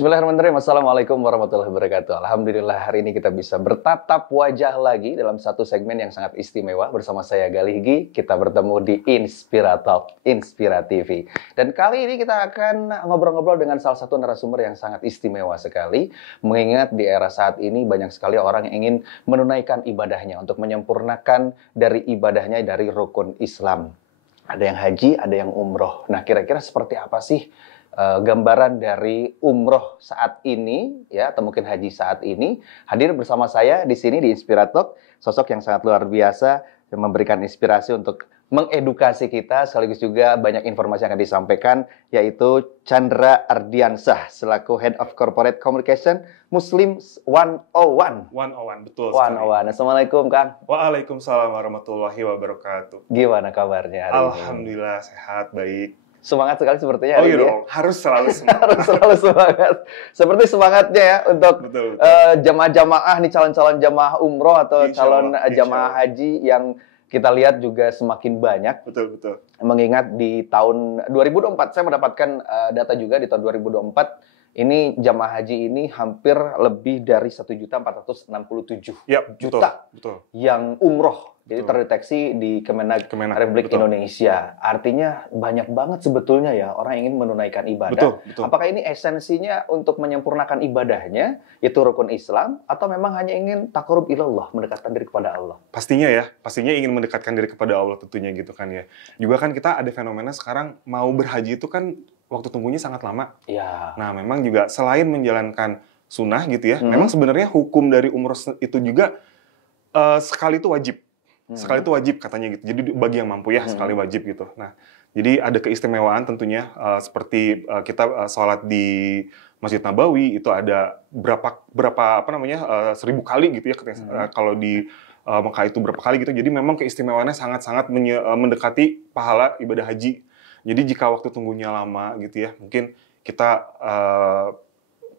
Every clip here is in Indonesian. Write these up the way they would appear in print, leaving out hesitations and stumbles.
Bismillahirrahmanirrahim. Assalamualaikum warahmatullahi wabarakatuh. Alhamdulillah hari ini kita bisa bertatap wajah lagi dalam satu segmen yang sangat istimewa bersama saya Galih Higi. Kita bertemu di Inspira Talk, Inspira TV. Dan kali ini kita akan ngobrol-ngobrol dengan salah satu narasumber yang sangat istimewa sekali. Mengingat di era saat ini banyak sekali orang yang ingin menunaikan ibadahnya untuk menyempurnakan dari ibadahnya dari rukun Islam. Ada yang haji, ada yang umroh. Nah, kira-kira seperti apa sih gambaran dari umroh saat ini, ya, atau mungkin haji saat ini? Hadir bersama saya di sini di Inspira Talk, sosok yang sangat luar biasa, yang memberikan inspirasi untuk mengedukasi kita, sekaligus juga banyak informasi yang akan disampaikan, yaitu Chandra Ardiansah, selaku Head of Corporate Communication Muslim 101. 101, betul 101. Assalamualaikum, Kang. Waalaikumsalam warahmatullahi wabarakatuh. Gimana kabarnya hari ini? Alhamdulillah, sehat, baik. Semangat sekali sepertinya hari iya ini. dong, harus selalu semangat. Harus selalu semangat. Seperti semangatnya ya untuk Betul. jamaah-jamaah nih, calon-calon jamaah umroh atau calon jamaah haji yang kita lihat juga semakin banyak. Betul. Mengingat di tahun 2024, saya mendapatkan data juga di tahun 2024, ini jamaah haji ini hampir lebih dari 1.467.000 juta betul. yang umroh. Jadi terdeteksi di Kemenak Republik Indonesia. Artinya banyak banget sebetulnya ya orang ingin menunaikan ibadah. Betul. Apakah ini esensinya untuk menyempurnakan ibadahnya, itu rukun Islam, atau memang hanya ingin taqarrub ilallah, mendekatkan diri kepada Allah? Pastinya ingin mendekatkan diri kepada Allah tentunya gitu kan ya. Juga kan kita ada fenomena sekarang mau berhaji itu kan waktu tunggunya sangat lama. Ya. Nah, memang juga selain menjalankan sunnah gitu ya, memang sebenarnya hukum dari umroh itu juga sekali itu wajib. Sekali itu wajib katanya gitu. Jadi bagi yang mampu ya, sekali wajib gitu. Nah, jadi ada keistimewaan tentunya seperti kita sholat di Masjid Nabawi itu ada berapa 1000 kali gitu ya. Kalau di Mekah itu berapa kali gitu. Jadi memang keistimewaannya sangat-sangat mendekati pahala ibadah haji. Jadi jika waktu tunggunya lama gitu ya, mungkin kita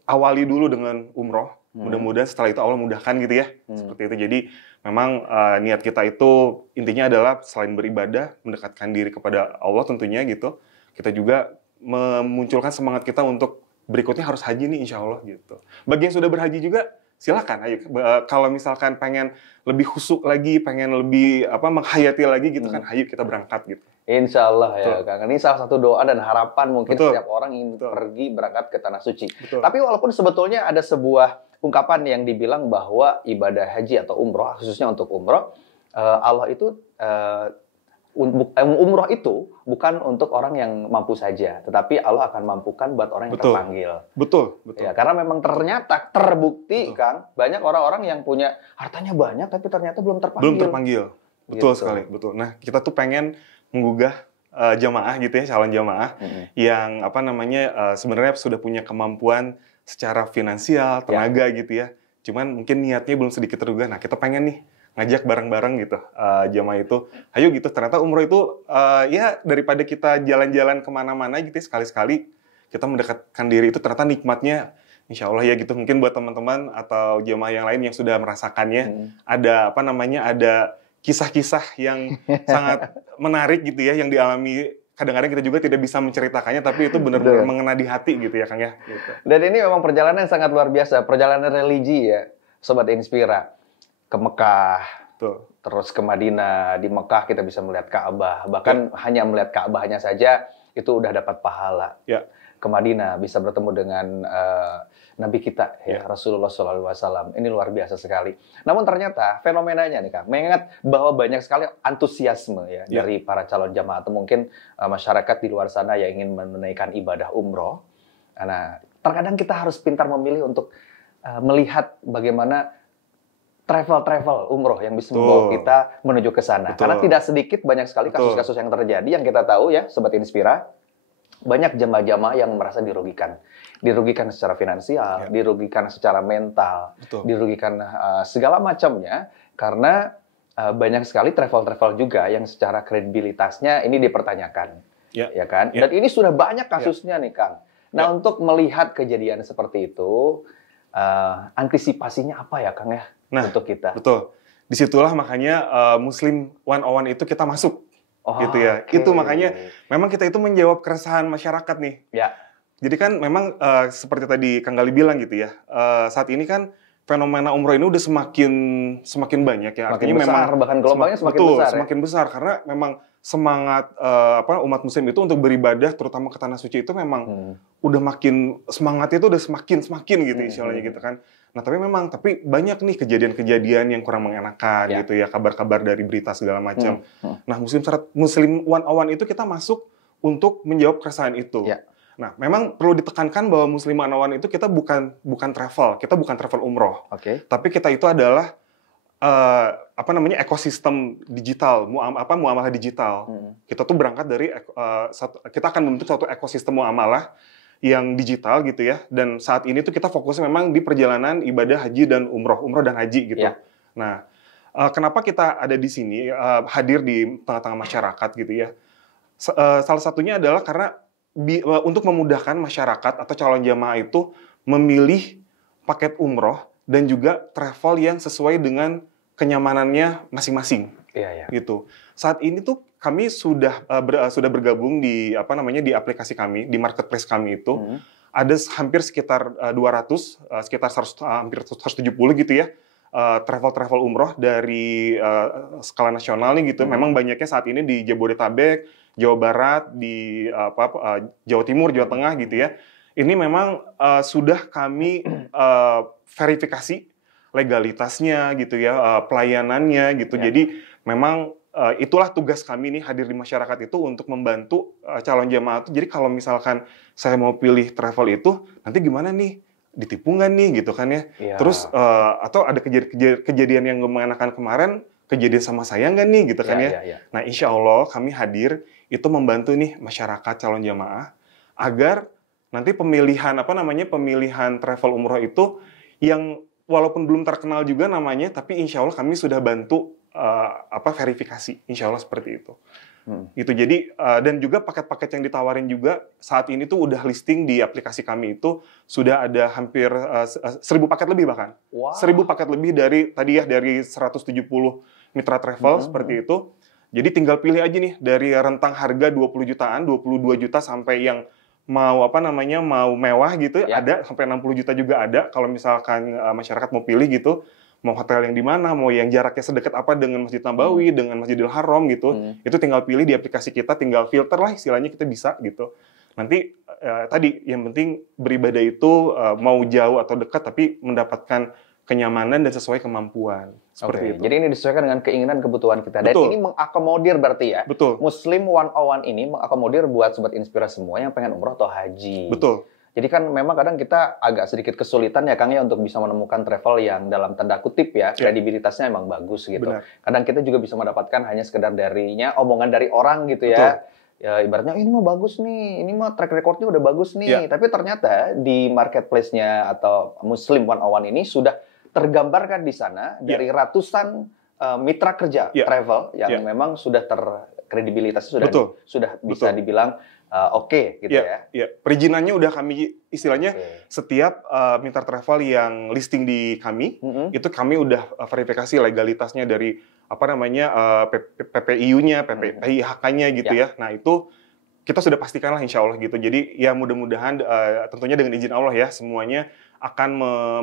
awali dulu dengan umroh. Mudah-mudahan setelah itu Allah mudahkan gitu ya. Seperti itu. Jadi memang niat kita itu intinya adalah selain beribadah, mendekatkan diri kepada Allah tentunya gitu. Kita juga memunculkan semangat kita untuk berikutnya harus haji nih insya Allah gitu. Bagi yang sudah berhaji juga silakan ayo. Kalau misalkan pengen lebih khusyuk lagi, pengen lebih menghayati lagi gitu kan, ayo kita berangkat gitu. Insya Allah ya, Kang. Ini salah satu doa dan harapan mungkin setiap orang ingin pergi berangkat ke Tanah Suci. Tapi walaupun sebetulnya ada sebuah ungkapan yang dibilang bahwa ibadah haji atau umroh, khususnya untuk umroh, Allah itu umroh itu bukan untuk orang yang mampu saja, tetapi Allah akan mampukan buat orang yang terpanggil. Betul. Ya, karena memang ternyata terbukti, Kang, banyak orang-orang yang punya hartanya banyak tapi ternyata belum terpanggil. Betul sekali, betul. Nah, kita tuh pengen menggugah jamaah gitu ya, calon jamaah yang sebenarnya sudah punya kemampuan secara finansial, tenaga gitu ya. Cuman mungkin niatnya belum sedikit terduga. Nah, kita pengen nih ngajak bareng-bareng gitu jamaah itu. Ayo gitu, ternyata umroh itu ya daripada kita jalan-jalan kemana-mana gitu ya, sekali-sekali kita mendekatkan diri itu ternyata nikmatnya insya Allah ya gitu. Mungkin buat teman-teman atau jamaah yang lain yang sudah merasakannya ada ada kisah-kisah yang sangat menarik gitu ya yang dialami. Kadang-kadang kita juga tidak bisa menceritakannya, tapi itu benar-benar mengena di hati gitu ya, Kang ya. Gitu. Dan ini memang perjalanan yang sangat luar biasa, perjalanan religi ya, Sobat Inspira. Ke Mekah, terus ke Madinah. Di Mekah kita bisa melihat Ka'bah, bahkan hanya melihat Ka'bahnya saja itu udah dapat pahala. Ke Madinah bisa bertemu dengan Nabi kita, ya, Rasulullah SAW. Ini luar biasa sekali. Namun ternyata fenomenanya nih, Kang, mengingat bahwa banyak sekali antusiasme ya dari para calon jamaah atau mungkin masyarakat di luar sana yang ingin menunaikan ibadah umroh. Nah, terkadang kita harus pintar memilih untuk melihat bagaimana travel umroh yang bisa membawa kita menuju ke sana. Karena tidak sedikit banyak sekali kasus-kasus yang terjadi yang kita tahu ya, Sobat Inspira. Banyak jamaah-jamaah yang merasa dirugikan. Dirugikan secara finansial, dirugikan secara mental, dirugikan segala macamnya. Karena banyak sekali travel juga yang secara kredibilitasnya ini dipertanyakan. Ya kan? Dan ini sudah banyak kasusnya nih, Kang. Nah, untuk melihat kejadian seperti itu, antisipasinya apa ya, Kang ya? Untuk kita. Betul. Disitulah makanya Muslim 101 itu kita masuk. Gitu ya. Itu makanya memang kita itu menjawab keresahan masyarakat nih. Jadi kan memang seperti tadi Kang Gali bilang gitu ya, saat ini kan fenomena umroh ini udah semakin banyak ya. Artinya besar, memang bahkan gelombangnya semakin betul, besar. Semakin besar karena memang semangat umat Muslim itu untuk beribadah, terutama ke tanah suci itu memang udah makin semangatnya itu udah semakin gitu istilahnya gitu kan. Nah tapi banyak nih kejadian-kejadian yang kurang mengenakan gitu ya, kabar-kabar dari berita segala macam. Nah Muslim 101 itu kita masuk untuk menjawab keresahan itu. Nah, memang perlu ditekankan bahwa Muslim 101 itu kita bukan travel umroh. Tapi kita itu adalah ekosistem digital, muamalah digital. Kita tuh berangkat dari kita akan membentuk suatu ekosistem muamalah yang digital gitu ya. Dan saat ini tuh kita fokusnya memang di perjalanan ibadah haji dan umroh dan haji gitu. Nah, kenapa kita ada di sini hadir di tengah-tengah masyarakat gitu ya? Salah satunya adalah karena untuk memudahkan masyarakat atau calon jamaah itu memilih paket umroh dan juga travel yang sesuai dengan kenyamanannya masing-masing. Gitu. Saat ini tuh kami sudah bergabung di di aplikasi kami, di marketplace kami itu ada hampir sekitar 200, sekitar 100, hampir 170 gitu ya. Travel umroh dari skala nasional nih gitu. Memang banyaknya saat ini di Jabodetabek, Jawa Barat, di Jawa Timur, Jawa Tengah gitu ya. Ini memang sudah kami verifikasi legalitasnya gitu ya, pelayanannya gitu. Jadi memang itulah tugas kami nih hadir di masyarakat itu untuk membantu calon jamaah itu. Jadi kalau misalkan saya mau pilih travel itu, nanti gimana nih? Ditipu nggak nih gitu kan ya? Terus atau ada kejadian yang mengenakan kemarin, kejadian sama saya nggak nih gitu kan ya? Nah insya Allah kami hadir itu membantu nih masyarakat calon jamaah agar nanti pemilihan travel umroh itu yang walaupun belum terkenal juga namanya, tapi insya Allah kami sudah bantu verifikasi, insya Allah seperti itu. Gitu. Jadi dan juga paket-paket yang ditawarin juga saat ini tuh udah listing di aplikasi kami itu sudah ada hampir 1.000 paket lebih bahkan. 1.000 paket lebih dari 170 mitra travel seperti itu. Jadi tinggal pilih aja nih dari rentang harga 20 jutaan, 22 juta sampai yang mau mau mewah gitu, ada sampai 60 juta juga ada kalau misalkan masyarakat mau pilih gitu. Mau hotel yang di mana, mau yang jaraknya sedekat apa dengan Masjid Nabawi, dengan Masjidil Haram gitu. Itu tinggal pilih di aplikasi kita, tinggal filter lah istilahnya kita bisa gitu. Nanti tadi yang penting beribadah itu mau jauh atau dekat tapi mendapatkan kenyamanan dan sesuai kemampuan. Seperti itu. Jadi ini disesuaikan dengan keinginan kebutuhan kita. Dan ini mengakomodir berarti ya. Muslim 101 ini mengakomodir buat sobat Inspira semua yang pengen umroh atau haji. Jadi kan memang kadang kita agak sedikit kesulitan ya Kang ya untuk bisa menemukan travel yang dalam tanda kutip ya kredibilitasnya emang bagus gitu. Kadang kita juga bisa mendapatkan hanya sekedar omongan dari orang gitu ya. Ya ibaratnya ini mah bagus nih, ini mah track recordnya udah bagus nih. Tapi ternyata di marketplace-nya atau Muslim 101 ini sudah tergambarkan di sana dari ratusan mitra kerja travel yang memang sudah kredibilitasnya sudah bisa dibilang oke gitu ya. Perizinannya udah kami istilahnya setiap mitra travel yang listing di kami itu kami udah verifikasi legalitasnya dari PPIU-nya, PPIHK-nya gitu ya. Nah itu kita sudah pastikan lah insya Allah gitu. Jadi ya mudah-mudahan tentunya dengan izin Allah ya semuanya akan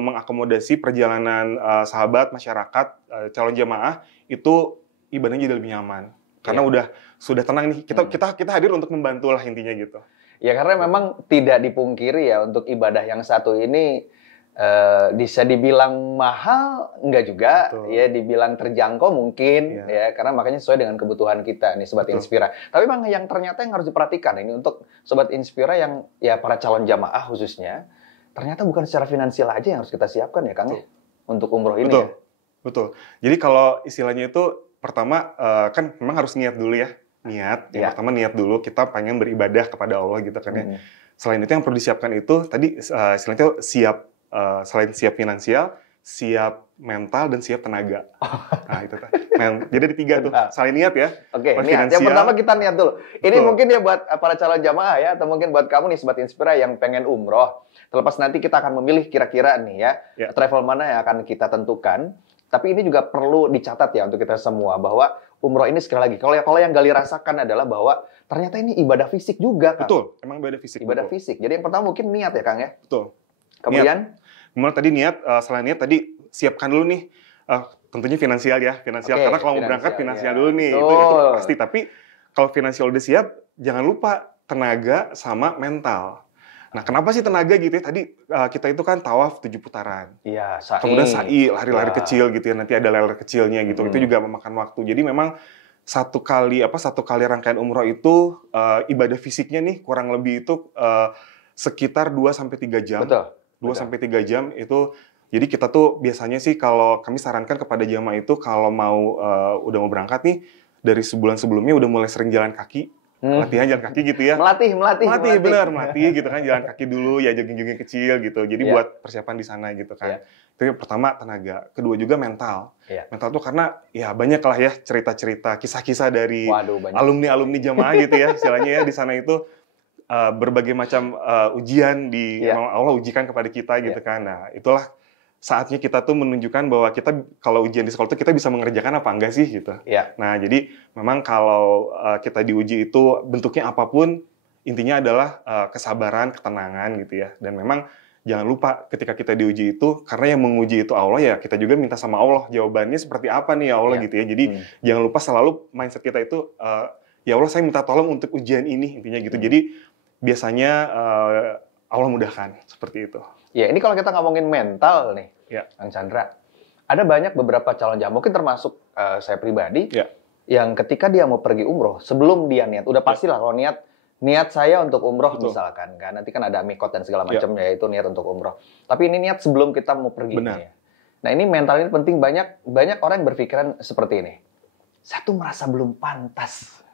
mengakomodasi perjalanan sahabat, masyarakat, calon jamaah itu ibadahnya jadi lebih nyaman. Karena sudah tenang nih, kita hadir untuk membantu lah intinya gitu. Ya karena memang tidak dipungkiri ya untuk ibadah yang satu ini bisa dibilang mahal, enggak juga. Ya dibilang terjangkau mungkin ya karena makanya sesuai dengan kebutuhan kita nih Sobat Inspira. Tapi memang yang ternyata yang harus diperhatikan ini untuk Sobat Inspira yang ya para calon jamaah khususnya, ternyata bukan secara finansial aja yang harus kita siapkan ya Kang untuk umroh ini ya. Betul. Jadi kalau istilahnya itu pertama kan memang harus niat dulu ya. Yang pertama niat dulu kita pengen beribadah kepada Allah gitu kan ya. Selain itu yang perlu disiapkan itu tadi istilahnya siap selain siap finansial, siap mental dan siap tenaga. Nah itu kan. Jadi ada 3 tuh. Selain niat ya. Niat. Yang pertama kita niat dulu. Ini mungkin ya buat para calon jamaah ya atau mungkin buat kamu nih Sobat Inspira yang pengen umroh. Terlepas nanti kita akan memilih kira-kira nih ya travel mana yang akan kita tentukan. Tapi ini juga perlu dicatat ya untuk kita semua bahwa umroh ini sekali lagi, kalau yang Gali rasakan adalah bahwa ternyata ini ibadah fisik juga, Kang. Betul, emang ibadah fisik. Ibadah fisik. Jadi yang pertama mungkin niat ya, Kang ya. Betul. Kemudian? Kemudian tadi niat, selain niat tadi siapkan dulu nih, tentunya finansial ya, karena kalau mau berangkat finansial dulu nih, itu pasti. Tapi kalau finansial udah siap, jangan lupa tenaga sama mental. Nah, kenapa sih tenaga gitu ya? Tadi kita itu kan tawaf 7 putaran. Iya, sa'i. Kemudian sa'i, lari-lari kecil gitu ya, nanti ada leler kecilnya gitu. Itu juga memakan waktu. Jadi memang satu kali rangkaian umroh itu ibadah fisiknya nih kurang lebih itu sekitar 2-3 jam. Betul. 2-3 jam itu. Jadi kita tuh biasanya sih kalau kami sarankan kepada jamaah itu kalau mau udah mau berangkat nih dari sebulan sebelumnya udah mulai sering jalan kaki. Latihan jalan kaki gitu ya. Melatih gitu kan, jalan kaki dulu ya, jogging-jogging kecil gitu. Jadi buat persiapan di sana gitu kan. Itu yang pertama tenaga, kedua juga mental. Mental tuh karena ya banyak lah ya cerita-cerita, kisah-kisah dari alumni jamaah gitu ya, istilahnya ya di sana itu berbagai macam ujian Allah ujikan kepada kita gitu kan. Nah, itulah saatnya kita tuh menunjukkan bahwa kita kalau ujian di sekolah itu kita bisa mengerjakan apa enggak sih gitu. Nah, jadi memang kalau kita diuji itu bentuknya apapun, intinya adalah kesabaran, ketenangan gitu ya. Dan memang jangan lupa ketika kita diuji itu, karena yang menguji itu Allah ya, kita juga minta sama Allah jawabannya seperti apa nih ya Allah gitu ya. Jadi jangan lupa selalu mindset kita itu, ya Allah saya minta tolong untuk ujian ini, intinya gitu. Jadi biasanya Allah mudahkan, seperti itu. Ya, ini kalau kita ngomongin mental nih, Kang Chandra, ada banyak beberapa calon jamaah, mungkin termasuk saya pribadi, yang ketika dia mau pergi umroh, sebelum dia niat, udah pastilah kalau niat saya untuk umroh misalkan, kan nanti kan ada mikot dan segala macamnya, yaitu niat untuk umroh. Tapi ini niat sebelum kita mau pergi. Ya. Nah ini mental ini penting, banyak orang yang berpikiran seperti ini. Saya tuh merasa belum pantas.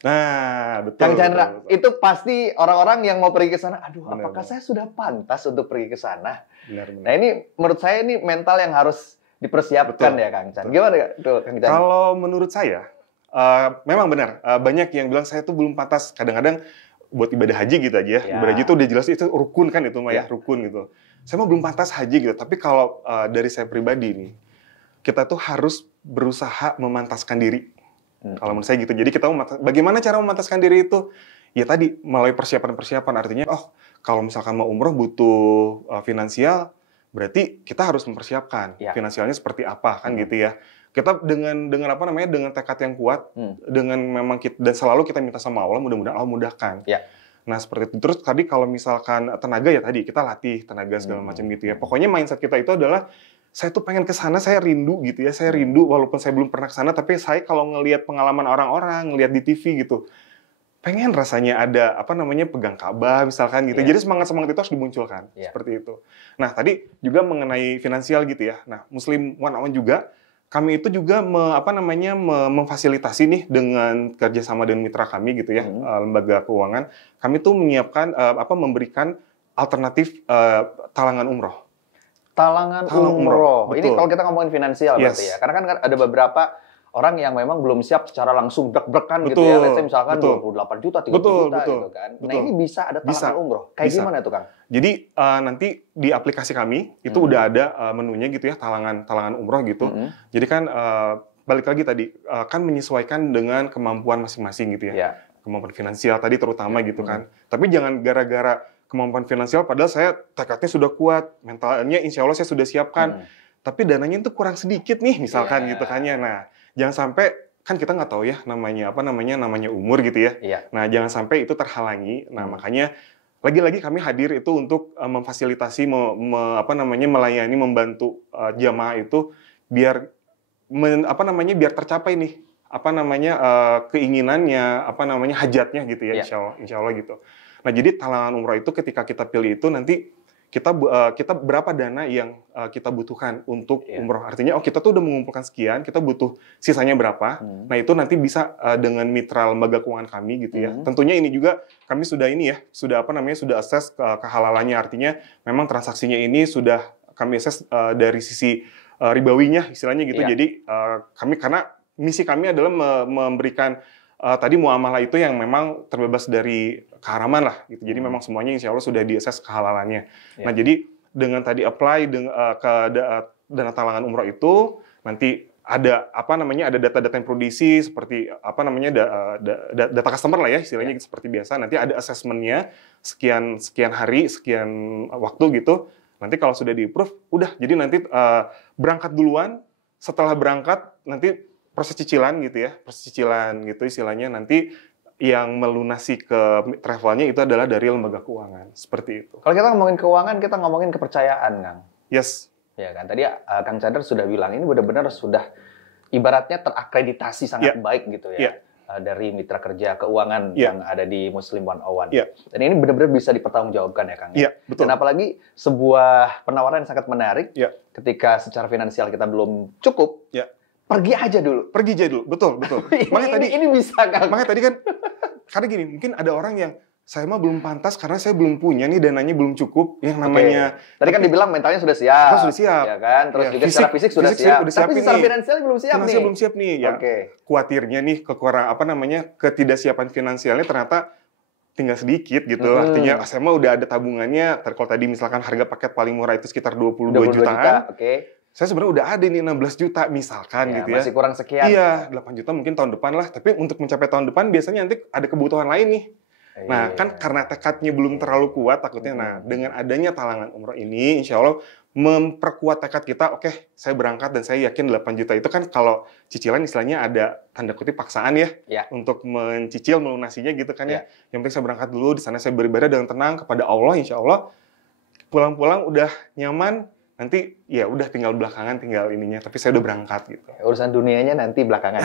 Nah, betul. Kang Chandra, itu pasti orang-orang yang mau pergi ke sana, aduh, apakah saya sudah pantas untuk pergi ke sana? Nah, ini menurut saya ini mental yang harus dipersiapkan ya, Kang Chandra. Gimana tuh, Kang Chandra? Kalau menurut saya, memang benar. Banyak yang bilang saya tuh belum pantas. Kadang-kadang buat ibadah haji gitu aja ya. Ibadah haji itu udah jelas itu rukun kan itu mah ya, rukun gitu. Saya mah belum pantas haji gitu. Tapi kalau dari saya pribadi nih, kita tuh harus berusaha memantaskan diri. Kalau menurut saya gitu. Jadi kita bagaimana cara memantaskan diri itu? Ya tadi melalui persiapan-persiapan. Artinya, kalau misalkan mau umroh butuh finansial, berarti kita harus mempersiapkan finansialnya seperti apa kan gitu ya. Kita dengan tekad yang kuat, dengan memang dan selalu kita minta sama Allah, mudah-mudahan Allah mudahkan. Nah seperti itu. Terus tadi kalau misalkan tenaga ya tadi kita latih tenaga segala macam gitu ya. Pokoknya mindset kita itu adalah saya tuh pengen ke sana, saya rindu gitu ya. Saya rindu walaupun saya belum pernah ke sana, tapi saya kalau ngelihat pengalaman orang-orang, ngelihat di TV gitu, pengen rasanya ada pegang Ka'bah misalkan gitu. Jadi semangat-semangat itu harus dimunculkan seperti itu. Nah, tadi juga mengenai finansial gitu ya. Nah, Muslim One on One juga kami itu juga memfasilitasi nih dengan kerjasama dengan mitra kami gitu ya, lembaga keuangan. Kami tuh menyiapkan memberikan alternatif talangan umroh. Talangan umroh. Ini kalau kita ngomongin finansial berarti ya. Karena kan ada beberapa orang yang memang belum siap secara langsung brek-brekan gitu ya. Let's say misalkan 28 juta, 30 juta gitu kan. Nah ini bisa ada talangan umroh. Kayak gimana tuh Kang? Jadi nanti di aplikasi kami itu udah ada menunya gitu ya, talangan umroh gitu. Jadi kan balik lagi tadi, kan menyesuaikan dengan kemampuan masing-masing gitu ya. Kemampuan finansial tadi terutama gitu kan. Tapi jangan gara-gara kemampuan finansial, padahal saya tekadnya sudah kuat, mentalnya insya Allah saya sudah siapkan, tapi dananya itu kurang sedikit nih, misalkan gitu kan ya. Nah, jangan sampai, kan kita nggak tahu ya namanya umur gitu ya. Nah, jangan sampai itu terhalangi. Nah, makanya lagi-lagi kami hadir itu untuk memfasilitasi, melayani, membantu jamaah itu biar biar tercapai nih keinginannya, hajatnya gitu ya, insya Allah gitu. Nah, jadi talangan umroh itu ketika kita pilih itu nanti kita berapa dana yang kita butuhkan untuk umroh. Artinya, kita tuh udah mengumpulkan sekian, kita butuh sisanya berapa. Nah, itu nanti bisa dengan mitra lembaga keuangan kami gitu ya. Tentunya ini juga kami sudah assess kehalalannya. Artinya, memang transaksinya ini sudah kami assess dari sisi ribawinya istilahnya gitu. Jadi kami, karena misi kami adalah memberikan tadi muamalah itu yang memang terbebas dari keharaman lah gitu. Jadi memang semuanya insya Allah sudah diakses kehalalannya. Nah, jadi dengan tadi apply ke dana talangan umroh itu nanti ada ada data-data yang perlu diisi seperti data customer lah ya istilahnya seperti biasa. Nanti ada assessment-nya sekian hari, sekian waktu gitu. Nanti kalau sudah di-approve, udah jadi nanti berangkat duluan. Setelah berangkat nanti proses cicilan gitu ya, gitu istilahnya nanti yang melunasi ke travelnya itu adalah dari lembaga keuangan seperti itu. Kalau kita ngomongin keuangan, kita ngomongin kepercayaan, Kang. Yes. Ya kan, tadi Kang Chandra sudah bilang ini benar-benar sudah ibaratnya terakreditasi sangat baik gitu ya. Dari mitra kerja keuangan yang ada di Muslim 101. Dan ini benar-benar bisa dipertanggungjawabkan ya Kang. Betul. Dan apalagi sebuah penawaran yang sangat menarik ketika secara finansial kita belum cukup, pergi aja dulu. Betul. ini bisa Kang. Makanya tadi kan, karena gini, mungkin ada orang yang saya mah belum pantas karena saya belum punya nih dananya belum cukup yang namanya. Tadi kan dibilang mentalnya sudah siap. Sudah siap. Ya kan? Terus juga secara fisik sudah siap. Tapi secara finansialnya belum siap nih. Belum siap nih. Ya. Khawatirnya nih ketidaksiapan finansialnya ternyata tinggal sedikit gitu. Artinya saya mah udah ada tabungannya. Kalau tadi misalkan harga paket paling murah itu sekitar 22 jutaan. Saya sebenarnya udah ada nih 16 juta misalkan gitu ya. Masih kurang sekian. Iya, 8 juta mungkin tahun depan lah. Tapi untuk mencapai tahun depan biasanya nanti ada kebutuhan lain nih. Nah, kan karena tekadnya belum terlalu kuat takutnya. Nah, dengan adanya talangan umroh ini, insya Allah memperkuat tekad kita, oke, saya berangkat dan saya yakin 8 juta itu kan kalau cicilan istilahnya ada tanda kutip paksaan ya, untuk mencicil, melunasinya gitu kan ya. Yang penting saya berangkat dulu, di sana saya beribadah dengan tenang kepada Allah, insya Allah. Pulang-pulang udah nyaman, nanti ya udah tinggal belakangan, tinggal ininya, tapi saya udah berangkat gitu. Urusan dunianya nanti belakangan.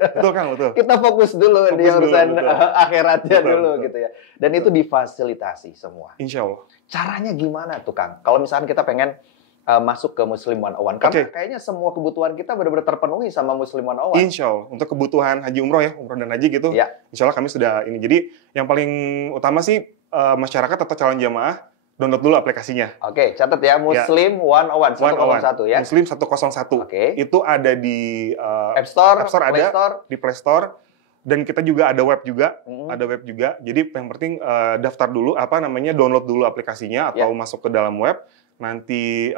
Betul kan, betul. Kita fokus dulu di urusan akhiratnya dulu gitu ya. Dan itu difasilitasi semua. Insya Allah. Caranya gimana tuh Kang? Kalau misalkan kita pengen masuk ke Muslim 101, karena kayaknya semua kebutuhan kita benar-benar terpenuhi sama Muslim 101. Insya Allah. Untuk kebutuhan haji umroh ya, umroh dan haji gitu. Insya Allah kami sudah ini. Jadi yang paling utama sih masyarakat atau calon jamaah download dulu aplikasinya. Oke, catat ya, Muslim 101, 101 ya. Muslim 101. Itu ada di App Store, Play Store, di Play Store. Dan kita juga ada web juga, Jadi yang penting daftar dulu, download dulu aplikasinya atau masuk ke dalam web. Nanti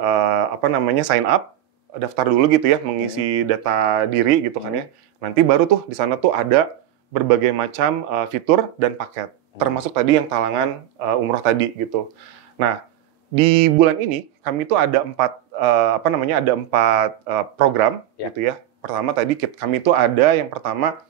sign up, daftar dulu gitu ya, mengisi data diri gitu kan ya. Nanti baru tuh di sana tuh ada berbagai macam fitur dan paket, termasuk tadi yang talangan umroh tadi gitu. Nah, di bulan ini kami tuh ada 4 program gitu ya. Pertama tadi kami tuh ada yang pertama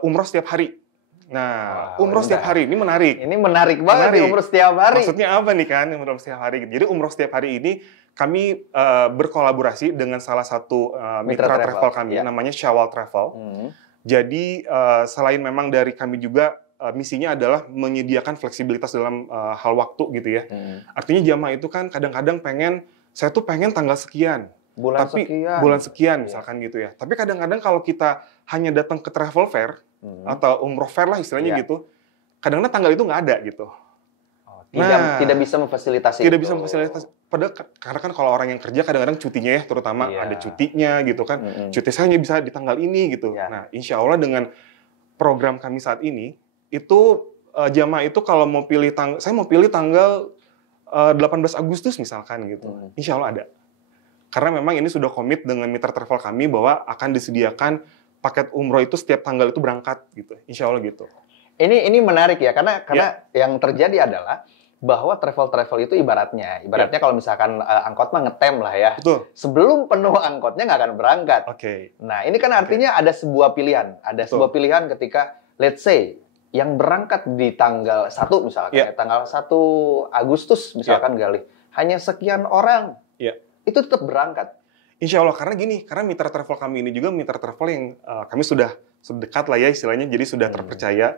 umroh setiap hari. Nah, umroh setiap hari ini menarik. Ini menarik banget nih, umroh setiap hari. Maksudnya apa nih kan umroh setiap hari? Jadi umroh setiap hari ini kami berkolaborasi dengan salah satu mitra travel kami namanya Syawal Travel. Jadi selain memang dari kami juga misinya adalah menyediakan fleksibilitas dalam hal waktu gitu ya. Artinya jamaah itu kan kadang-kadang saya tuh pengen tanggal sekian. Bulan sekian misalkan gitu ya. Tapi kadang-kadang kalau kita hanya datang ke travel fair atau umroh fair lah istilahnya gitu, kadang-kadang tanggal itu nggak ada gitu. Tidak bisa memfasilitasi. Tidak bisa memfasilitasi. Padahal karena kan kalau orang yang kerja kadang-kadang cutinya ya, terutama ada cutinya gitu kan. Cuti saya hanya bisa di tanggal ini gitu. Nah, insya Allah dengan program kami saat ini, itu jamaah itu kalau mau pilih saya mau pilih tanggal 18 Agustus misalkan gitu. Insya Allah ada. Karena memang ini sudah komit dengan mitra travel kami bahwa akan disediakan paket umroh itu setiap tanggal itu berangkat gitu. Insya Allah gitu. Ini menarik ya, karena yang terjadi adalah bahwa travel itu ibaratnya kalau misalkan angkot mah ngetem lah ya. Betul. Sebelum penuh angkotnya nggak akan berangkat. Nah, ini kan artinya ada sebuah pilihan. Ada sebuah pilihan ketika, let's say, yang berangkat di tanggal 1 misalkan, tanggal 1 Agustus misalkan Galih, hanya sekian orang, itu tetap berangkat. Insya Allah, karena mitra travel kami ini juga mitra travel yang kami sudah dekat lah ya istilahnya, jadi sudah terpercaya.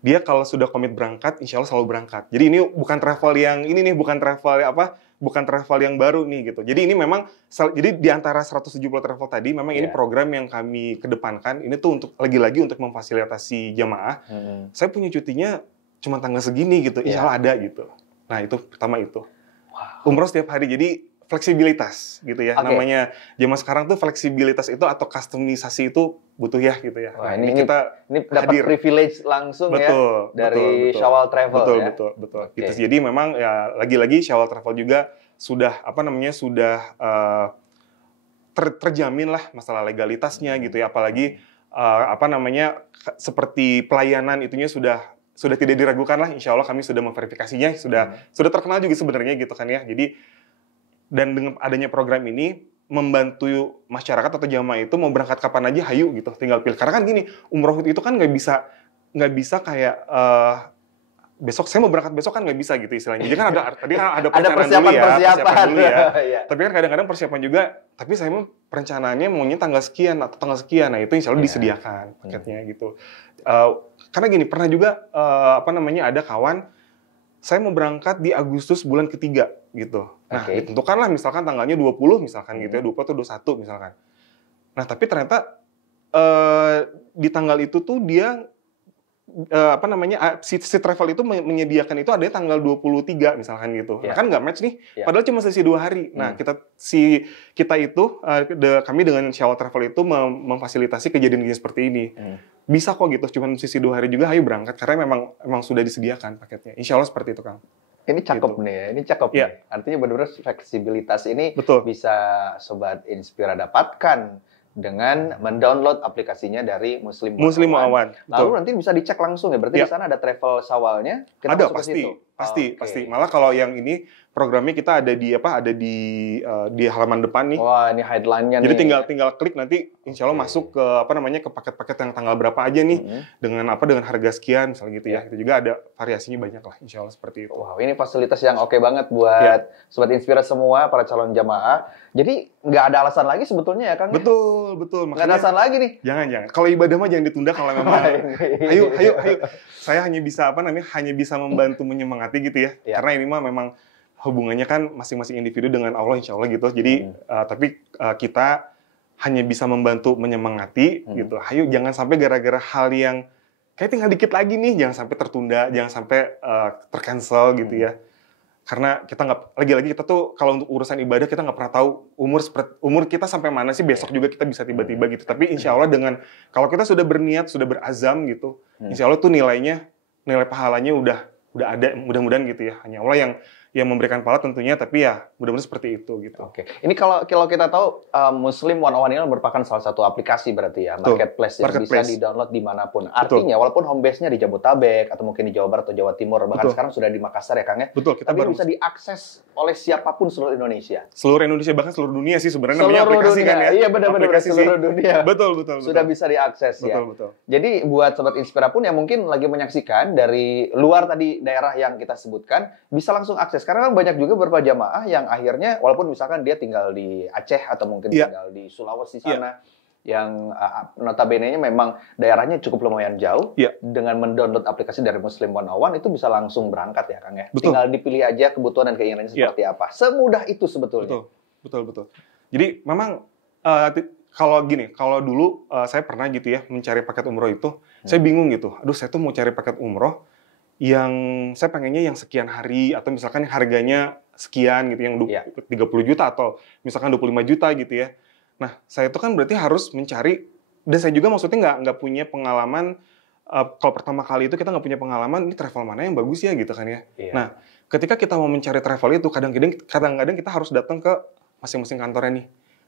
Dia kalau sudah komit berangkat, insya Allah selalu berangkat. Jadi ini bukan travel yang bukan travel yang baru nih gitu. Jadi ini memang, jadi di antara 170 travel tadi, memang ini program yang kami kedepankan. Ini tuh untuk lagi-lagi untuk memfasilitasi jamaah. Saya punya cutinya cuma tanggal segini gitu, insya Allah ada gitu. Nah itu pertama itu. Umroh setiap hari, jadi fleksibilitas gitu ya. Namanya zaman sekarang tuh fleksibilitas itu atau customisasi itu butuh ya gitu ya. Wah, ini dapat privilege langsung dari Syawal Travel Betul. Gitu. Jadi memang ya lagi-lagi Syawal Travel juga sudah terjamin lah masalah legalitasnya gitu ya, apalagi apa namanya seperti pelayanan itunya sudah tidak diragukan lah, insya Allah kami sudah memverifikasinya, sudah terkenal juga sebenarnya gitu kan ya. Jadi dan dengan adanya program ini membantu masyarakat atau jamaah itu mau berangkat kapan aja, hayu gitu, tinggal pilih. Karena kan gini, umroh itu kan nggak bisa kayak besok saya mau berangkat besok kan nggak bisa gitu istilahnya. Jadi kan tadi ada persiapan dulu ya. Tapi kan kadang-kadang persiapan juga. Tapi saya mau perencanaannya maunya tanggal sekian atau tanggal sekian. Nah itu insya Allah disediakan paketnya gitu. Karena gini pernah juga ada kawan saya mau berangkat di Agustus bulan ketiga gitu. Nah ditentukanlah misalkan tanggalnya 20 misalkan gitu ya, 20 atau 21 misalkan. Nah tapi ternyata di tanggal itu tuh dia si travel itu menyediakan itu ada tanggal 23 misalkan gitu. Nah, kan nggak match nih. Padahal cuma selisih 2 hari. Nah, kita itu kami dengan Syawal Travel itu memfasilitasi kejadian seperti ini. Bisa kok gitu, cuma sisi 2 hari juga ayo berangkat karena memang sudah disediakan paketnya. Insya Allah seperti itu, Kang. Ini cakep nih ya, ini cakep nih. Artinya benar-benar fleksibilitas ini bisa Sobat Inspira dapatkan dengan mendownload aplikasinya dari Muslim One. Lalu nanti bisa dicek langsung ya. Berarti di sana ada travel Syawalnya. Ada pasti. Malah kalau yang ini programnya kita ada di halaman depan nih. Wah, ini headline-nya nih. Jadi tinggal klik nanti insya Allah masuk ke ke paket-paket yang tanggal berapa aja nih. Dengan harga sekian misalnya gitu ya. Itu juga ada variasinya banyak lah insya Allah seperti itu. Wow, ini fasilitas yang oke banget buat Sobat Inspira semua, para calon jamaah. Jadi nggak ada alasan lagi sebetulnya ya Kang? Betul. Nggak ada alasan lagi nih? Jangan. Kalau ibadah mah jangan ditunda kalau memang. Ayo. Saya hanya bisa membantu menyemangati gitu ya. Karena ini mah memang hubungannya kan masing-masing individu dengan Allah insya Allah gitu. Jadi tapi kita hanya bisa membantu menyemangati gitu. Ayo jangan sampai gara-gara hal yang kayak tinggal dikit lagi nih, jangan sampai tertunda, jangan sampai tercancel gitu ya. Karena kita lagi-lagi kita tuh kalau untuk urusan ibadah kita nggak pernah tahu umur kita sampai mana sih, besok juga kita bisa tiba-tiba gitu. Tapi insya Allah kalau kita sudah berniat, sudah berazam gitu, insya Allah tuh nilai pahalanya udah ada, mudah-mudahan gitu ya. Hanya Allah yang memberikan pahala tentunya, tapi ya mudah-mudahan seperti itu gitu. Oke. Ini kalau kita tahu Muslim 101 ini merupakan salah satu aplikasi berarti ya, marketplace yang bisa di-download dimanapun. Artinya walaupun home base-nya di Jabodetabek atau mungkin di Jawa Barat atau Jawa Timur, bahkan sekarang sudah di Makassar ya Kang ya. Betul. Tapi bisa diakses oleh siapapun seluruh Indonesia. Seluruh Indonesia, bahkan seluruh dunia sih sebenarnya namanya aplikasi kan ya. Iya benar-benar seluruh dunia. Betul. Sudah bisa diakses ya. Betul. Jadi buat Sobat Inspira pun yang mungkin lagi menyaksikan dari luar tadi daerah yang kita sebutkan, bisa langsung akses. Karena kan banyak juga beberapa jamaah yang akhirnya walaupun misalkan dia tinggal di Aceh atau mungkin tinggal di Sulawesi sana yang notabene-nya memang daerahnya cukup lumayan jauh, dengan mendownload aplikasi dari Muslim 101 itu bisa langsung berangkat ya Kang ya. Betul. Tinggal dipilih aja kebutuhan dan keinginannya seperti apa. Semudah itu sebetulnya. Betul. Jadi memang kalau dulu saya pernah gitu ya mencari paket umroh itu, saya bingung gitu. Aduh, saya tuh mau cari paket umroh yang saya pengennya yang sekian hari atau misalkan harganya sekian gitu, yang 30 juta atau misalkan 25 juta gitu ya. Nah, saya itu kan berarti harus mencari, dan saya juga maksudnya nggak punya pengalaman, kalau pertama kali itu kita nggak punya pengalaman, ini travel mana yang bagus ya gitu kan ya. Nah, ketika kita mau mencari travel itu, kadang-kadang kita harus datang ke masing-masing kantornya nih.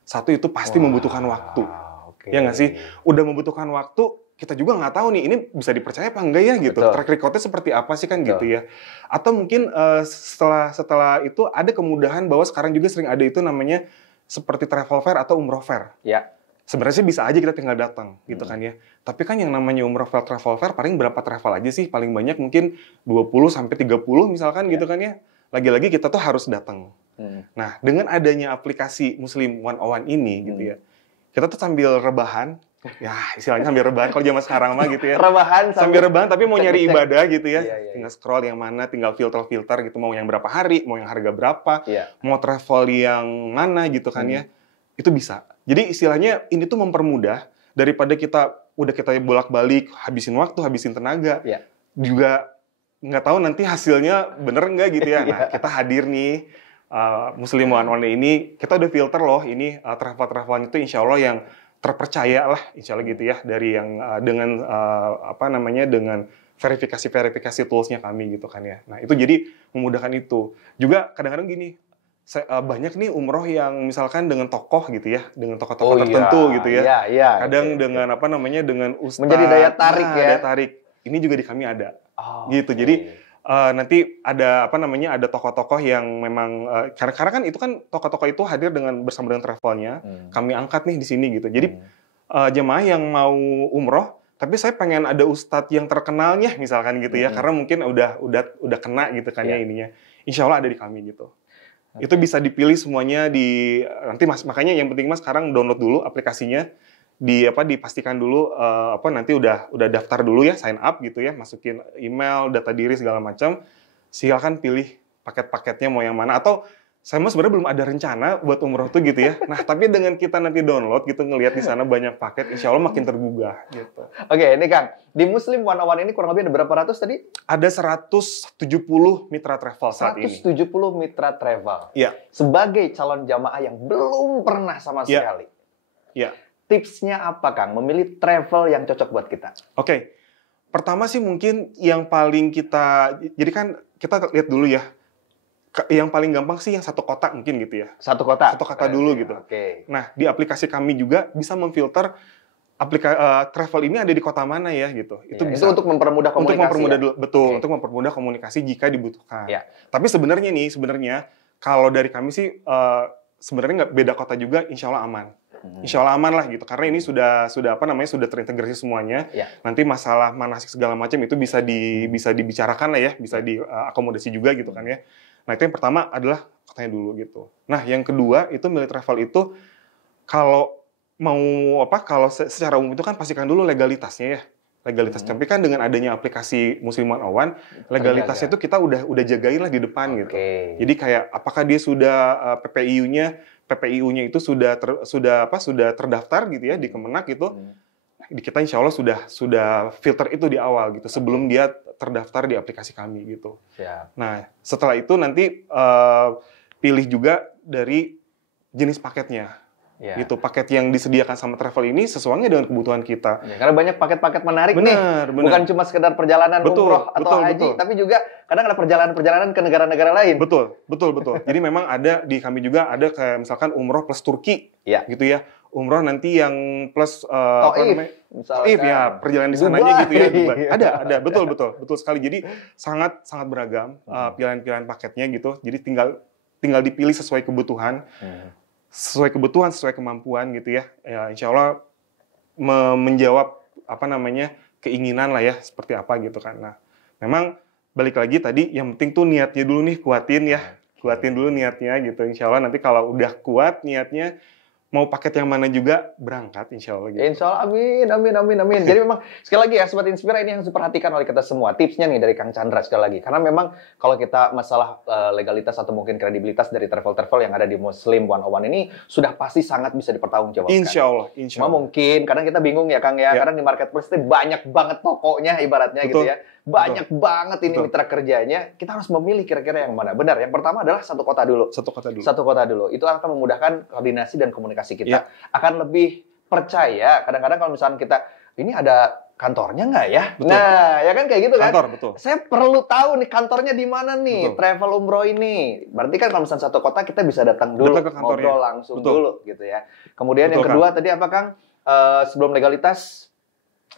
Satu itu pasti membutuhkan waktu. Ya nggak sih? Udah membutuhkan waktu, kita juga nggak tahu nih, ini bisa dipercaya apa enggak ya gitu. Track record-nya seperti apa sih kan gitu ya. Atau mungkin setelah itu ada kemudahan bahwa sekarang juga sering ada itu namanya seperti travel fair atau umroh fair. Sebenarnya sih bisa aja kita tinggal datang gitu kan ya. Tapi kan yang namanya umroh fair, travel fair paling berapa travel aja sih? Paling banyak mungkin 20 sampai 30 misalkan gitu kan ya. Lagi-lagi kita tuh harus datang. Nah, dengan adanya aplikasi Muslim 101 ini gitu ya. Kita tuh sambil rebahan, ya istilahnya sambil rebahan kalau zaman sekarang mah gitu ya. Sambil rebahan tapi mau nyari ibadah gitu ya. Tinggal scroll yang mana, tinggal filter gitu, mau yang berapa hari, mau yang harga berapa, mau travel yang mana gitu kan ya. Itu bisa. Jadi istilahnya ini tuh mempermudah daripada kita bolak-balik, habisin waktu, habisin tenaga. Juga nggak tahu nanti hasilnya bener nggak gitu ya. Nah, kita hadir nih Muslim 101 ini, kita udah filter loh ini travel-travelan itu insya Allah yang terpercaya lah, insya Allah gitu ya, dari yang dengan dengan verifikasi toolsnya kami gitu kan ya. Nah itu jadi memudahkan itu. Juga kadang-kadang gini, banyak nih umroh yang misalkan dengan tokoh gitu ya, dengan tokoh-tokoh tertentu gitu ya. Kadang dengan apa namanya, dengan ustadz. Menjadi daya tarik ya. Daya tarik. Ini juga di kami ada. Gitu. Jadi nanti ada apa namanya, ada tokoh-tokoh yang memang karena kan itu kan tokoh-tokoh itu hadir bersama dengan travelnya. Kami angkat nih di sini gitu. Jadi jemaah yang mau umroh, tapi saya pengen ada ustadz yang terkenalnya misalkan gitu ya, karena mungkin udah kena gitu kan ya ininya. Insya Allah ada di kami gitu. Itu bisa dipilih semuanya nanti Mas, makanya yang penting Mas sekarang download dulu aplikasinya, dipastikan dulu nanti udah daftar dulu ya, sign up gitu ya, masukin email, data diri segala macam. Silakan pilih paket-paketnya mau yang mana, atau saya sebenarnya belum ada rencana buat umroh tuh gitu ya. Nah, tapi dengan kita nanti download gitu, ngelihat di sana banyak paket, insya Allah makin tergugah gitu. Oke, ini Kang, di Muslim 101 ini kurang lebih ada berapa ratus tadi? Ada 170 mitra travel saat ini. 170 mitra travel. Iya. Sebagai calon jamaah yang belum pernah sama sekali. Iya. Tipsnya apa, Kang? Memilih travel yang cocok buat kita. Oke. Pertama sih mungkin yang paling jadi kan kita lihat dulu ya. Yang paling gampang sih yang satu kota mungkin gitu ya. Satu kota? Satu kota dulu gitu. Oke. Nah, di aplikasi kami juga bisa memfilter travel ini ada di kota mana ya gitu. Itu bisa untuk mempermudah komunikasi. Untuk mempermudah komunikasi jika dibutuhkan. Ya. Tapi sebenarnya kalau dari kami sih sebenarnya nggak beda kota juga, insya Allah aman. Insya Allah aman lah gitu, karena ini sudah terintegrasi semuanya. Nanti masalah manasik segala macam itu bisa dibicarakan lah ya, bisa diakomodasi juga gitu kan ya. Nah, itu yang pertama adalah kotanya dulu gitu. Nah, yang kedua itu milih travel itu kalau secara umum itu kan pastikan dulu legalitasnya ya. Tapi kan dengan adanya aplikasi Muslim 101, legalitasnya itu kita udah jagain lah di depan gitu. Jadi kayak apakah dia sudah PPIU-nya itu sudah terdaftar gitu ya di Kemenak gitu. Di kita insya Allah sudah filter itu di awal gitu, sebelum dia terdaftar di aplikasi kami gitu. Nah, setelah itu nanti pilih juga dari jenis paketnya. Gitu, paket yang disediakan sama travel ini sesuainya dengan kebutuhan kita. Karena banyak paket-paket menarik nih. Bukan cuma sekedar perjalanan umroh atau haji, tapi juga kadang ada perjalanan-perjalanan ke negara-negara lain. Betul. Jadi memang ada di kami juga ada kayak misalkan umroh plus Turki, gitu ya. Umroh nanti yang plus Taif ya, perjalanan di sananya gitu ya. Ada, betul sekali. Jadi sangat beragam pilihan-pilihan paketnya gitu. Jadi tinggal dipilih sesuai kebutuhan. Sesuai kemampuan gitu ya. Ya insya Allah menjawab keinginan lah ya, seperti apa gitu kan. Nah, memang balik lagi tadi yang penting tuh niatnya dulu nih, kuatin dulu niatnya gitu. Insya Allah nanti kalau udah kuat niatnya, mau paket yang mana juga berangkat insya Allah gitu. Insya Allah, amin. Jadi memang sekali lagi ya Sobat Inspira, ini yang harus diperhatikan oleh kita semua. Tipsnya nih dari Kang Chandra sekali lagi. Karena memang kalau kita masalah legalitas atau mungkin kredibilitas dari travel-travel yang ada di Muslim 101 ini sudah pasti sangat bisa dipertanggungjawabkan. Insya Allah. Cuma mungkin kadang kita bingung ya Kang ya. Kadang di marketplace itu banyak banget tokonya ibaratnya. Betul. Gitu ya. Banyak banget ini mitra kerjanya. Kita harus memilih kira-kira yang mana. Benar. Yang pertama adalah satu kota dulu. Itu akan memudahkan koordinasi dan komunikasi kita. Akan lebih percaya. Kadang-kadang kalau misalnya kita, ini ada kantornya nggak ya? Betul. Nah, ya kan kayak gitu kan? Kantor, betul. Saya perlu tahu nih kantornya di mana nih, travel umroh ini. Berarti kan kalau misalnya satu kota kita bisa datang dulu, ngobrol langsung dulu gitu ya. Kemudian yang kedua tadi apa Kang? Sebelum legalitas,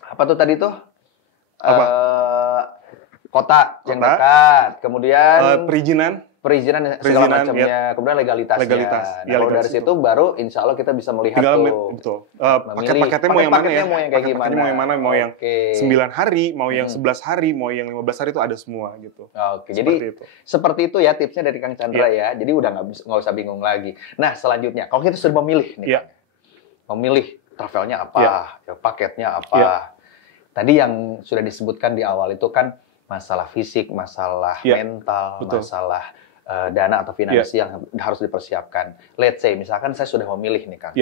apa tuh tadi tuh? Kota yang dekat, kemudian perizinan segala macamnya, kemudian legalitasnya. Nah, kalau dari situ baru insya Allah kita bisa melihat paket-paketnya mau yang mana ya? Mau yang kayak gimana? Mau yang 9 hari, mau yang 11 hari, mau yang 15 hari itu ada semua gitu. Jadi seperti itu ya tipsnya dari Kang Chandra ya. Jadi udah nggak usah bingung lagi. Nah selanjutnya kalau kita sudah memilih nih, memilih travelnya apa, paketnya apa. Tadi yang sudah disebutkan di awal itu kan masalah fisik, masalah mental, masalah dana atau finansial yang harus dipersiapkan. Let's say, misalkan saya sudah memilih nih Kang.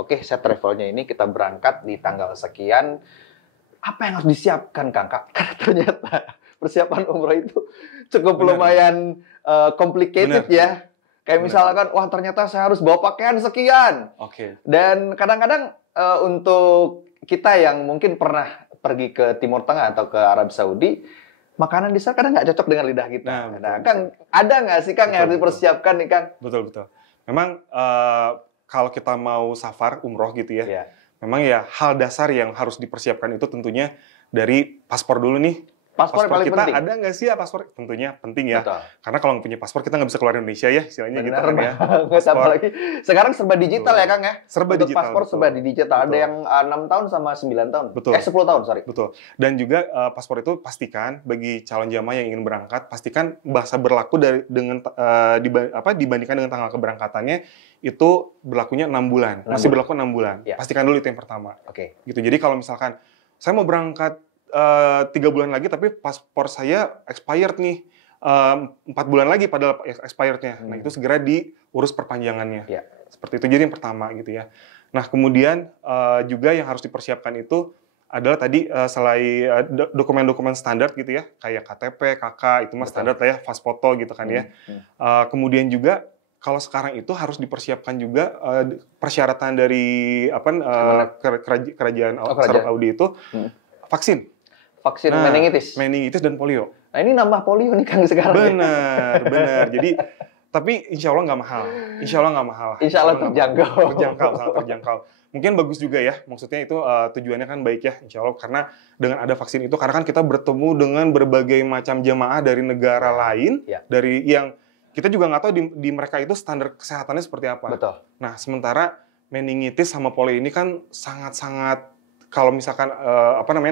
Oke, saya travelnya ini kita berangkat di tanggal sekian. Apa yang harus disiapkan Kang? Karena ternyata persiapan umroh itu cukup lumayan complicated ya. Kayak misalkan, wah ternyata saya harus bawa pakaian sekian. Dan kadang-kadang untuk kita yang mungkin pernah pergi ke Timur Tengah atau ke Arab Saudi, makanan di sana kadang nggak cocok dengan lidah kita. Nah, kan ada nggak sih Kang yang harus dipersiapkan nih Kang? Betul. Memang kalau kita mau safar umroh gitu ya, memang ya hal dasar yang harus dipersiapkan itu tentunya dari paspor dulu nih. Paspor paling kita penting. Ada nggak sih ya paspor? Tentunya penting ya. Betul. Karena kalau nggak punya paspor kita nggak bisa keluar Indonesia ya, istilahnya gitu kan ya. Apalagi sekarang serba digital ya Kang ya. Serba untuk digital. Paspor serba digital. Ada yang 6 tahun sama 9 tahun. 10 tahun, sorry. Betul. Dan juga paspor itu pastikan bagi calon jamaah yang ingin berangkat, pastikan bahasa berlaku dibandingkan dengan tanggal keberangkatannya itu berlakunya 6 bulan. Masih berlaku 6 bulan. Ya. Pastikan dulu itu yang pertama. Gitu. Jadi kalau misalkan saya mau berangkat 3 bulan lagi tapi paspor saya expired nih 4 bulan lagi padahal expirednya. Nah itu segera diurus perpanjangannya. Seperti itu. Jadi yang pertama gitu ya. Nah kemudian juga yang harus dipersiapkan itu adalah tadi selain dokumen-dokumen standar gitu ya, kayak KTP, KK itu mah standar lah ya, fast foto gitu kan ya. Kemudian juga kalau sekarang itu harus dipersiapkan juga persyaratan dari kerajaan Arab Saudi itu vaksin meningitis dan polio. Nah ini nambah polio nih Kang sekarang. Benar. Jadi tapi insya Allah nggak mahal. Insya Allah sangat terjangkau. Mungkin bagus juga ya. Maksudnya itu tujuannya kan baik ya, insya Allah. Karena dengan ada vaksin itu, karena kan kita bertemu dengan berbagai macam jamaah dari negara lain, dari yang kita juga nggak tahu di mereka itu standar kesehatannya seperti apa. Betul. Nah sementara meningitis sama polio ini kan sangat kalau misalkan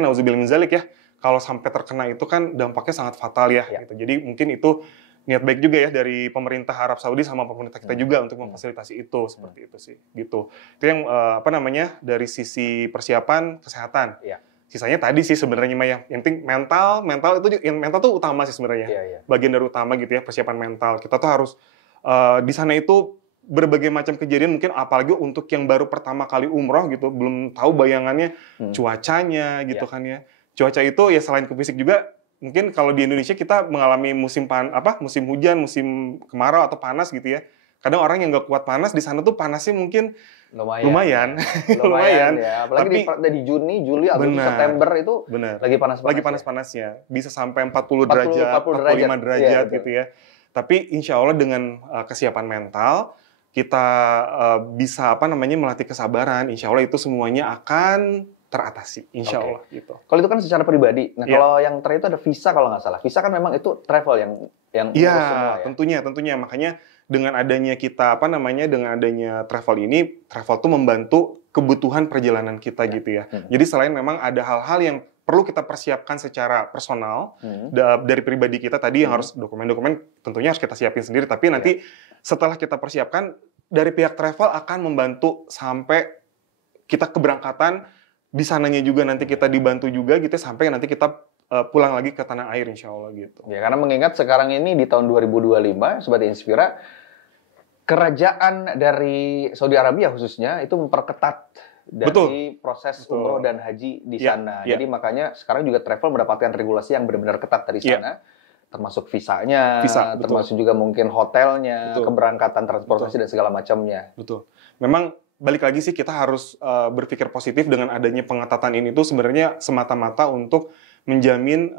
nauzubillah min zalik ya. Kalau sampai terkena itu kan dampaknya sangat fatal ya. Gitu. Jadi mungkin itu niat baik juga ya dari pemerintah Arab Saudi sama pemerintah kita juga untuk memfasilitasi itu seperti itu sih. Gitu. Itu yang dari sisi persiapan kesehatan. Sisanya tadi sih sebenarnya Maya. Yang penting mental tuh utama sih sebenarnya. Bagian dari utama gitu ya persiapan mental. Kita tuh harus di sana itu berbagai macam kejadian mungkin apalagi untuk yang baru pertama kali umroh gitu belum tahu bayangannya cuacanya gitu kan ya. Cuaca itu ya selain ke fisik juga mungkin kalau di Indonesia kita mengalami musim hujan, musim kemarau atau panas gitu ya. Kadang orang yang nggak kuat panas di sana tuh panasnya mungkin lumayan. Ya. Apalagi di Juni, Juli, Agustus, September itu lagi panas-panasnya. Lagi panas-panasnya. Bisa sampai 40 derajat, 45 derajat gitu ya. Tapi insya Allah dengan kesiapan mental kita bisa melatih kesabaran. Insya Allah itu semuanya akan teratasi, insya Allah gitu. Kalau itu kan secara pribadi. Nah, kalau yang terakhir itu ada visa kalau nggak salah. Visa kan memang itu travel yang urus semua ya. Tentunya. Makanya dengan adanya kita dengan adanya travel ini, travel tuh membantu kebutuhan perjalanan kita gitu ya. Jadi selain memang ada hal-hal yang perlu kita persiapkan secara personal dari pribadi kita tadi yang harus dokumen-dokumen tentunya harus kita siapin sendiri. Tapi nanti setelah kita persiapkan dari pihak travel akan membantu sampai kita keberangkatan. Di sananya juga nanti kita dibantu juga gitu sampai nanti kita pulang lagi ke tanah air insya Allah gitu. Ya karena mengingat sekarang ini di tahun 2025 Sobat Inspira kerajaan dari Saudi Arabia khususnya itu memperketat dari proses umroh dan haji di sana. Jadi makanya sekarang juga travel mendapatkan regulasi yang benar-benar ketat dari sana. Termasuk visanya, termasuk juga mungkin hotelnya, keberangkatan transportasi dan segala macamnya. Betul. Memang balik lagi sih kita harus berpikir positif dengan adanya pengetatan ini tuh sebenarnya semata-mata untuk menjamin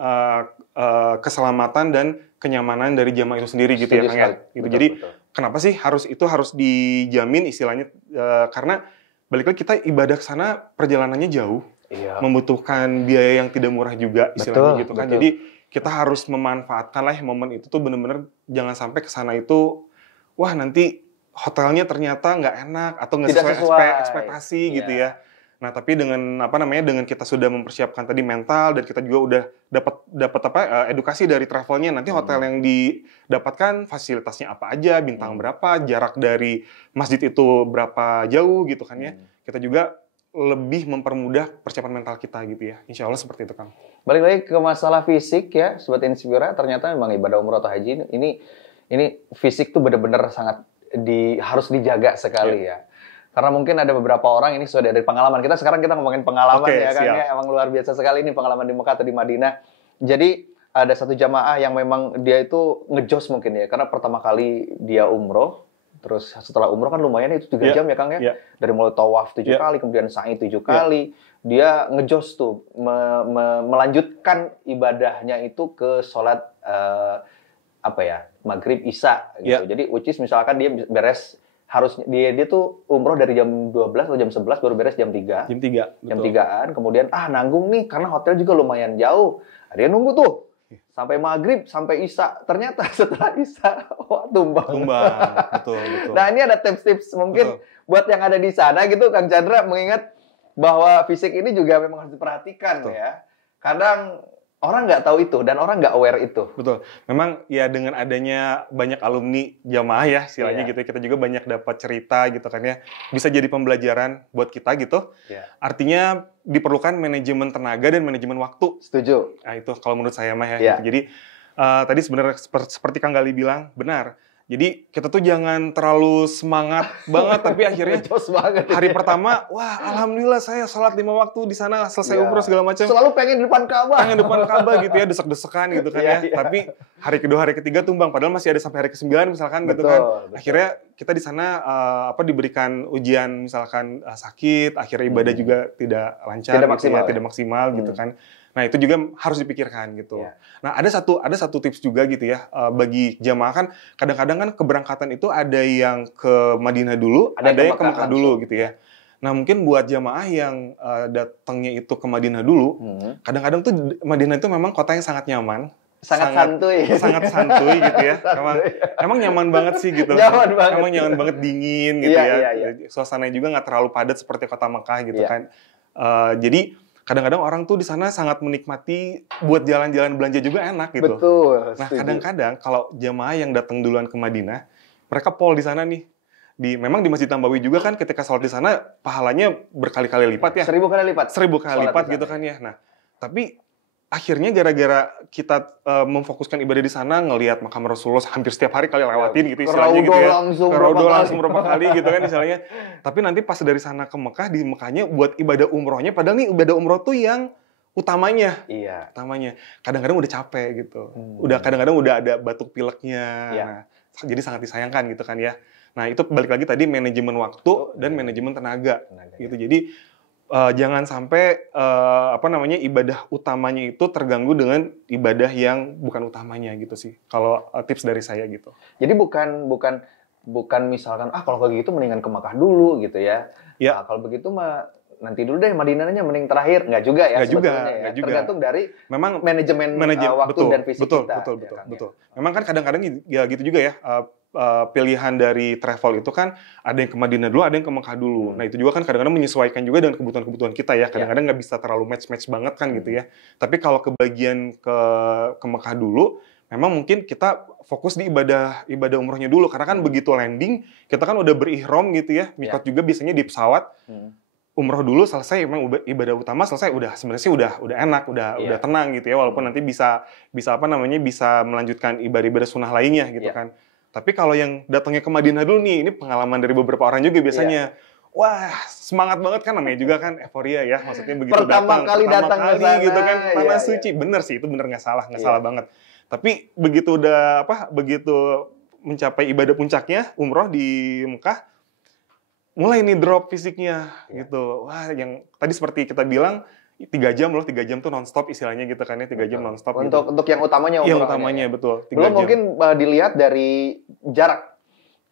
keselamatan dan kenyamanan dari jamaah itu sendiri gitu ya Kang ya. Gitu. Jadi kenapa sih harus dijamin istilahnya karena balik lagi kita ibadah ke sana perjalanannya jauh. Membutuhkan biaya yang tidak murah juga istilahnya gitu kan. Jadi kita harus memanfaatkan lah momen itu tuh benar-benar jangan sampai ke sana itu wah nanti hotelnya ternyata nggak enak atau nggak sesuai ekspektasi gitu ya. Nah tapi dengan dengan kita sudah mempersiapkan tadi mental dan kita juga udah dapat edukasi dari travelnya nanti hotel yang didapatkan fasilitasnya apa aja, bintang berapa, jarak dari masjid itu berapa jauh gitu kan ya. Kita juga lebih mempermudah persiapan mental kita gitu ya. Insya Allah seperti itu Kang. Balik lagi ke masalah fisik ya, Sobat Inspira, ternyata memang ibadah umroh atau haji ini fisik tuh benar-benar sangat harus dijaga sekali ya. Karena mungkin ada beberapa orang ini sudah dari pengalaman. Sekarang kita ngomongin pengalaman ya kan ya. Emang luar biasa sekali ini pengalaman di Mekah atau di Madinah. Jadi ada satu jamaah yang memang dia itu ngejos mungkin ya. Karena pertama kali dia umroh, Terus setelah umroh kan lumayan itu 3 jam ya Kang ya. Dari mulai tawaf 7 kali, kemudian sa'i 7 kali. Dia ngejos tuh melanjutkan ibadahnya itu ke sholat maghrib isya gitu. Jadi which is misalkan dia beres dia tuh umroh dari jam 12 atau jam 11 baru beres jam 3. Jam 3-an, kemudian nanggung nih karena hotel juga lumayan jauh. Dia nunggu tuh sampai maghrib, sampai isya. Ternyata setelah isya, tumbang. Betul. Nah, ini ada tips-tips mungkin buat yang ada di sana gitu, Kang Chandra, mengingat bahwa fisik ini juga memang harus diperhatikan ya. Kadang orang nggak tahu itu dan orang nggak aware itu. Betul. Memang ya dengan adanya banyak alumni jamaah ya istilahnya gitu, kita juga banyak dapat cerita gitu kan ya. Bisa jadi pembelajaran buat kita gitu. Artinya diperlukan manajemen tenaga dan manajemen waktu. Setuju. Nah itu kalau menurut saya mah ya. Gitu. Jadi tadi sebenarnya seperti Kang Gali bilang, benar. Jadi kita tuh jangan terlalu semangat banget, tapi akhirnya hari pertama, wah alhamdulillah saya sholat 5 waktu di sana, selesai umroh segala macam. Selalu pengen di depan Ka'bah. Pengen depan Ka'bah gitu ya, desek-desekan gitu kan ya. Tapi hari kedua, hari ketiga tumbang, padahal masih ada sampai hari ke-9 misalkan gitu kan. Akhirnya kita di sana diberikan ujian misalkan sakit, akhirnya ibadah juga tidak lancar, tidak maksimal gitu kan. Nah itu juga harus dipikirkan gitu. Nah ada satu tips juga gitu ya bagi jamaah kan kadang-kadang kan keberangkatan itu ada yang ke Madinah dulu, ada yang ke Mekah dulu gitu ya. Nah mungkin buat jamaah yang datangnya itu ke Madinah dulu, kadang-kadang tuh Madinah itu memang kota yang sangat nyaman. Sangat santuy gitu ya. Emang nyaman banget sih gitu. Emang nyaman banget, dingin gitu ya. Suasananya juga nggak terlalu padat seperti kota Mekah gitu kan. Jadi kadang-kadang orang tuh di sana sangat menikmati buat jalan-jalan belanja juga enak gitu. Betul. Nah, kadang-kadang kalau jamaah yang datang duluan ke Madinah, mereka pol di sana nih. Memang di Masjid Nabawi juga kan ketika sholat di sana pahalanya berkali-kali lipat ya. 1000 kali lipat. 1000 kali lipat gitu kan ya. Nah, tapi akhirnya gara-gara kita memfokuskan ibadah di sana, ngelihat makam Rasulullah hampir setiap hari kali lewatin gitu istilahnya gitu ya. Ke Raudhah langsung berapa kali gitu kan istilahnya. Tapi nanti pas dari sana ke Mekah, di Mekahnya buat ibadah umrohnya, padahal nih ibadah umroh tuh yang utamanya. Utamanya. Kadang-kadang udah capek gitu. Kadang-kadang udah ada batuk pileknya. Nah, jadi sangat disayangkan gitu kan ya. Nah, itu balik lagi tadi manajemen waktu dan manajemen tenaga gitu. Jadi jangan sampai ibadah utamanya itu terganggu dengan ibadah yang bukan utamanya gitu sih. Kalau tips dari saya gitu. Jadi bukan misalkan kalau kayak gitu mendingan ke Makkah dulu gitu ya. Nah, kalau begitu mah nanti dulu deh Madinahnya mending terakhir. Nggak juga ya sebetulnya. Tergantung dari memang manajemen waktu dan fisik kita. Betul. Memang kan kadang-kadang ya gitu juga ya. Pilihan dari travel itu kan ada yang ke Madinah dulu, ada yang ke Mekah dulu. Nah itu juga kan kadang-kadang menyesuaikan juga dengan kebutuhan-kebutuhan kita ya. Kadang-kadang nggak bisa terlalu match-match banget kan gitu ya. Tapi kalau kebagian ke Mekah dulu, memang mungkin kita fokus di ibadah umrohnya dulu. Karena kan begitu landing, kita kan udah berihram gitu ya. Mikot juga biasanya di pesawat. Umroh dulu selesai, memang ibadah utama selesai, sebenarnya sih udah enak, udah tenang gitu ya. Walaupun nanti bisa melanjutkan ibadah sunnah lainnya gitu kan. Tapi kalau yang datangnya ke Madinah dulu nih, ini pengalaman dari beberapa orang juga biasanya. Wah, semangat banget kan, namanya juga kan euforia ya. Maksudnya begitu pertama kali datang ke sana gitu kan, tanah suci. Bener sih, itu bener nggak salah banget. Tapi begitu mencapai ibadah puncaknya, umroh di Mekah, mulai nih drop fisiknya gitu. Wah, yang tadi seperti kita bilang, 3 jam tuh non-stop istilahnya gitu kan ya, 3 jam non-stop untuk yang utamanya umrohnya. Yang utamanya betul. Belum mungkin dilihat dari jarak.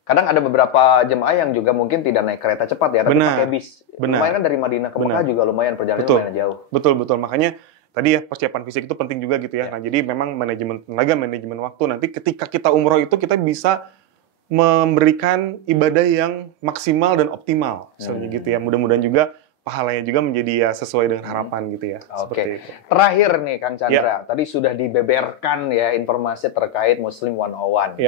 Kadang ada beberapa jemaah yang juga mungkin tidak naik kereta cepat ya, tapi pakai bis. Lumayan kan dari Madinah ke Mekah juga lumayan perjalanan lumayan jauh. Betul. Makanya tadi ya persiapan fisik itu penting juga gitu ya. Nah, jadi memang manajemen tenaga, manajemen waktu, nanti ketika kita umroh itu kita bisa memberikan ibadah yang maksimal dan optimal. Misalnya gitu ya. Mudah-mudahan juga pahalanya juga menjadi sesuai dengan harapan gitu ya. Oke. Terakhir nih Kang Chandra, tadi sudah dibeberkan ya informasi terkait Muslim 101.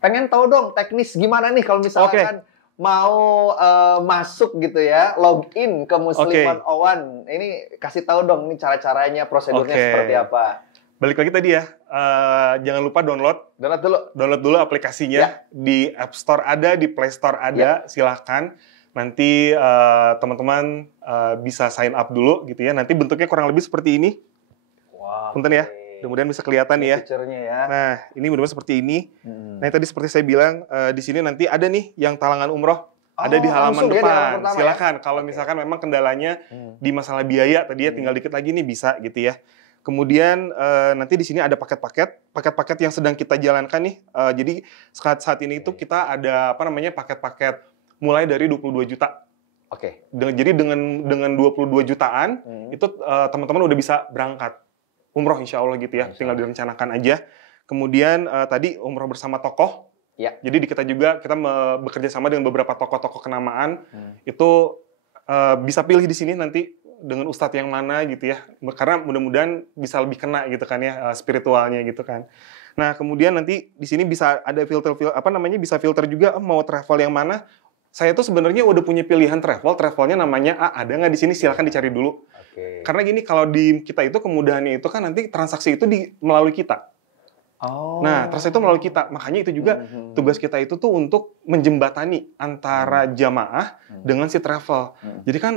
Pengen tahu dong teknis gimana nih kalau misalkan mau masuk gitu ya, login ke Muslim 101. Ini kasih tahu dong nih cara-caranya, prosedurnya seperti apa. Balik lagi tadi ya, jangan lupa download dulu aplikasinya. Di App Store ada, di Play Store ada, silahkan. Nanti teman-teman bisa sign up dulu gitu ya. Nanti bentuknya kurang lebih seperti ini. Punten ya. Mudah-mudahan bisa kelihatan nih ya. Picture-nya ya. Nah, ini mudah-mudahan seperti ini. Nah, tadi seperti saya bilang, di sini nanti ada nih yang talangan umroh. Ada di halaman depan. Ya, silakan. Kalau misalkan memang kendalanya di masalah biaya tadi ya, tinggal dikit lagi nih bisa gitu ya. Kemudian nanti di sini ada paket-paket yang sedang kita jalankan nih. Jadi saat ini itu kita ada paket-paket mulai dari 22 juta. Oke. Jadi dengan 22 jutaan itu teman-teman udah bisa berangkat umroh insya Allah gitu ya. Tinggal direncanakan aja. Kemudian tadi umroh bersama tokoh. Ya. Jadi kita bekerja sama dengan beberapa tokoh-tokoh kenamaan. Itu bisa pilih di sini nanti dengan ustadz yang mana gitu ya. Karena mudah-mudahan bisa lebih kena gitu kan ya spiritualnya gitu kan. Nah, kemudian nanti di sini bisa ada bisa filter juga mau travel yang mana. Saya tuh sebenarnya udah punya pilihan travelnya namanya ada nggak di sini, silakan dicari dulu. Karena gini, kalau di kita itu kemudahannya itu kan nanti transaksi itu melalui kita. Nah, transaksi itu melalui kita. Makanya itu juga tugas kita itu tuh untuk menjembatani antara jamaah dengan si travel. Jadi kan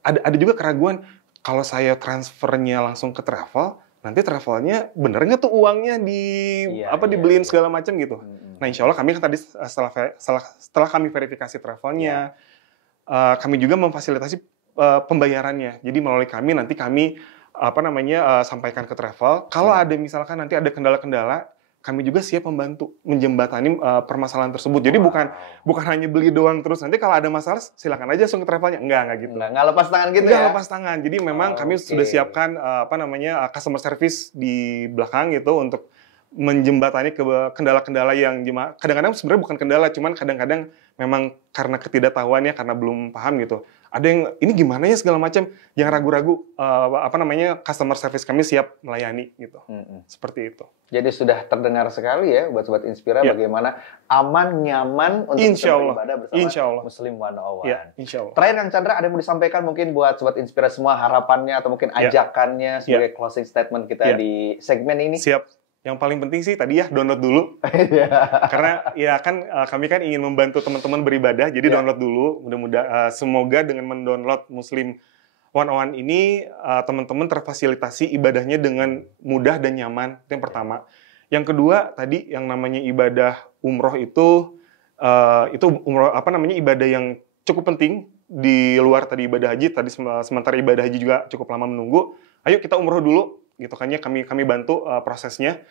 ada juga keraguan, kalau saya transfernya langsung ke travel, nanti travelnya bener nggak tuh uangnya dibeliin segala macam gitu. Nah, insya Allah kami kan tadi setelah kami verifikasi travelnya, kami juga memfasilitasi pembayarannya. Jadi melalui kami nanti kami sampaikan ke travel. Kalau ada misalkan nanti ada kendala-kendala, kami juga siap membantu menjembatani permasalahan tersebut. Jadi bukan hanya beli doang terus. Nanti kalau ada masalah silakan aja langsung ke travelnya. Enggak gitu. Nggak lepas tangan gitu ya? Nggak lepas tangan. Jadi memang kami sudah siapkan customer service di belakang gitu untuk menjembatani ke kendala-kendala yang kadang-kadang sebenarnya bukan kendala, cuman kadang-kadang memang karena ketidaktahuan ya, karena belum paham gitu. Ada yang ini gimana ya segala macam, jangan ragu-ragu, customer service kami siap melayani gitu. Seperti itu. Jadi sudah terdengar sekali ya buat Sobat Inspira bagaimana aman, nyaman untuk beribadah bersama Muslim 101. Ya, insya Allah. Terakhir Kang Chandra, ada yang mau disampaikan mungkin buat Sobat Inspira semua, harapannya atau mungkin ajakannya sebagai closing statement kita di segmen ini? Siap. Yang paling penting sih tadi ya download dulu. Karena ya kan kami kan ingin membantu teman-teman beribadah, jadi download dulu. Mudah-mudahan semoga dengan mendownload Muslim 101 ini teman-teman terfasilitasi ibadahnya dengan mudah dan nyaman. Itu yang pertama. Yang kedua tadi yang namanya ibadah umroh itu umroh ibadah yang cukup penting di luar tadi ibadah haji. Tadi sementara ibadah haji juga cukup lama menunggu. Ayo kita umroh dulu. Gitu kan ya, kami bantu prosesnya.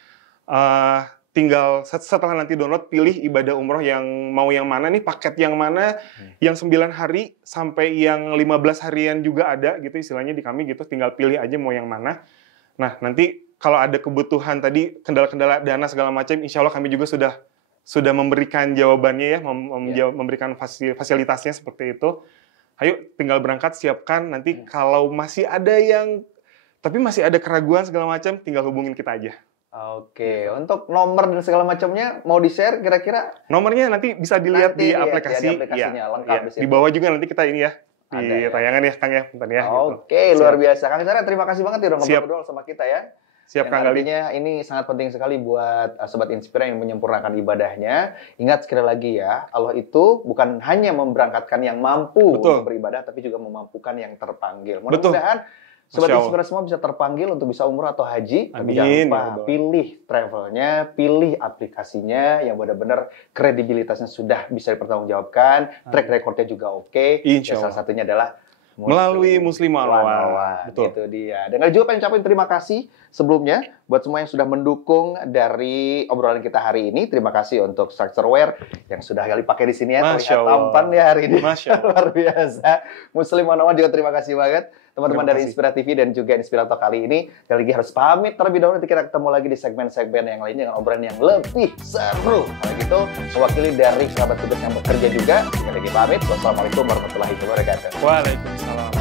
Tinggal setelah nanti download, pilih ibadah umroh yang mau yang mana nih, paket yang mana, yang 9 hari sampai yang 15 harian juga ada gitu istilahnya di kami gitu, tinggal pilih aja mau yang mana. Nah, nanti kalau ada kebutuhan tadi, kendala-kendala dana segala macam, insya Allah kami juga sudah memberikan jawabannya ya, memberikan fasilitasnya seperti itu. Ayo tinggal berangkat, siapkan, nanti kalau masih ada keraguan segala macam, tinggal hubungin kita aja. Oke, untuk nomor dan segala macamnya mau di-share kira-kira? Nomornya nanti bisa dilihat di aplikasi. Di aplikasinya lengkap di situ. Di bawah juga nanti kita ini ya, di tayangan ya, Kang ya. Oke, luar biasa. Kang Chandra, terima kasih banget ya udah ngobrol sama kita ya. Siap, Kang Gali. Artinya ini sangat penting sekali buat Sobat Inspira yang menyempurnakan ibadahnya. Ingat sekali lagi ya, Allah itu bukan hanya memberangkatkan yang mampu untuk beribadah, tapi juga memampukan yang terpanggil. Mudah-mudahan Sobat Inspira semua bisa terpanggil untuk bisa umroh atau haji. Tapi jangan lupa pilih travelnya, pilih aplikasinya yang benar-benar kredibilitasnya sudah bisa dipertanggungjawabkan, track recordnya juga oke. Salah satunya adalah melalui Muslim 101. Betul. Itu dia. Dan juga pengen ucapin terima kasih sebelumnya buat semua yang sudah mendukung dari obrolan kita hari ini. Terima kasih untuk Structureware yang sudah kali pakai di sini ya. Terlihat tampan ya hari ini. Luar biasa. Muslim 101 juga terima kasih banget. Teman-teman dari Inspira TV dan juga Inspirator kali ini. Sekali lagi harus pamit terlebih dahulu. Nanti kita ketemu lagi di segmen-segmen yang lainnya dengan obrolan yang lebih seru. Kalau gitu, mewakili dari sahabat tugas yang bekerja juga. Sekali lagi pamit. Wassalamualaikum warahmatullahi wabarakatuh. Waalaikumsalam.